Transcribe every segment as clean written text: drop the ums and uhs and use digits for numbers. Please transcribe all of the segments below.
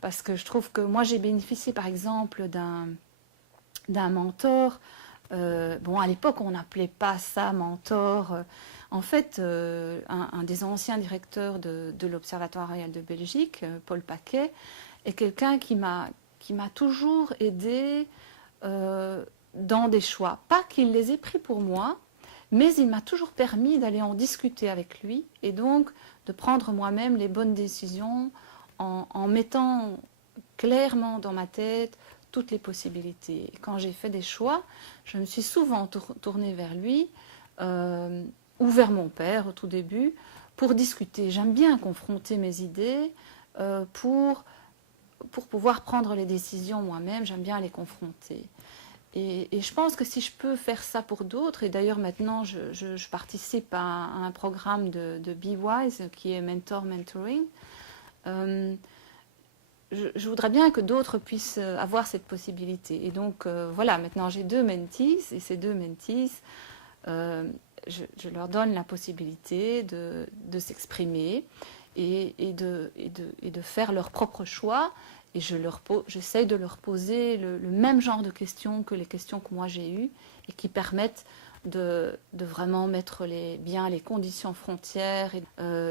parce que je trouve que moi j'ai bénéficié par exemple d'un mentor. Bon, à l'époque, on n'appelait pas ça mentor. En fait, un des anciens directeurs de l'Observatoire royal de Belgique, Paul Paquet, est quelqu'un qui m'a toujours aidé dans des choix. Pas qu'il les ait pris pour moi, mais il m'a toujours permis d'aller en discuter avec lui et donc de prendre moi-même les bonnes décisions en mettant clairement dans ma tête toutes les possibilités. Et quand j'ai fait des choix, je me suis souvent tournée vers lui ou vers mon père au tout début pour discuter. J'aime bien confronter mes idées pour pouvoir prendre les décisions moi-même. J'aime bien les confronter. Et je pense que si je peux faire ça pour d'autres, et d'ailleurs maintenant je participe à un programme de Be Wise qui est Mentoring, je voudrais bien que d'autres puissent avoir cette possibilité. Et donc voilà, maintenant j'ai 2 mentees, et ces 2 mentees, je leur donne la possibilité de s'exprimer et de faire leurs propres choix. Et j'essaye de leur poser le même genre de questions que les questions que moi j'ai eues et qui permettent de vraiment mettre bien les conditions frontières. Et,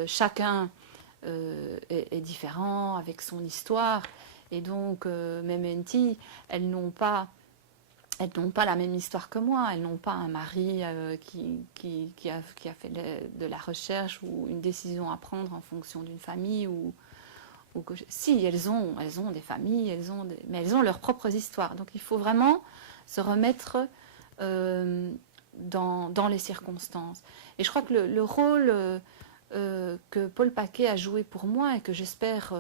chacun est différent avec son histoire. Et donc mes mentees, elles n'ont pas la même histoire que moi. Elles n'ont pas un mari qui a fait de la recherche ou une décision à prendre en fonction d'une famille si, elles ont des familles, mais elles ont leurs propres histoires. Donc il faut vraiment se remettre dans les circonstances. Et je crois que le rôle que Paul Paquet a joué pour moi et que j'espère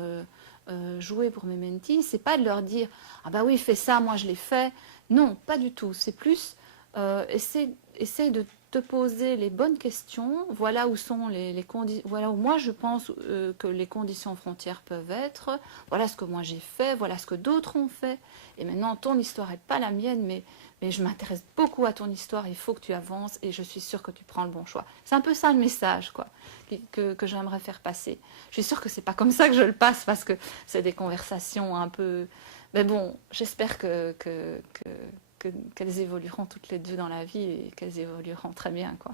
jouer pour mes mentees, c'est pas de leur dire « Ah bah oui, fais ça, moi je l'ai fait ». Non, pas du tout. C'est plus essaie de te poser les bonnes questions. Voilà où sont les conditions. Voilà où moi je pense que les conditions frontières peuvent être. Voilà ce que moi j'ai fait. Voilà ce que d'autres ont fait. Et maintenant, ton histoire n'est pas la mienne, mais je m'intéresse beaucoup à ton histoire. Il faut que tu avances et je suis sûre que tu prends le bon choix. C'est un peu ça le message, quoi, que j'aimerais faire passer. Je suis sûre que c'est pas comme ça que je le passe parce que c'est des conversations un peu. Mais bon, j'espère qu'elles évolueront toutes les deux dans la vie et qu'elles évolueront très bien, quoi.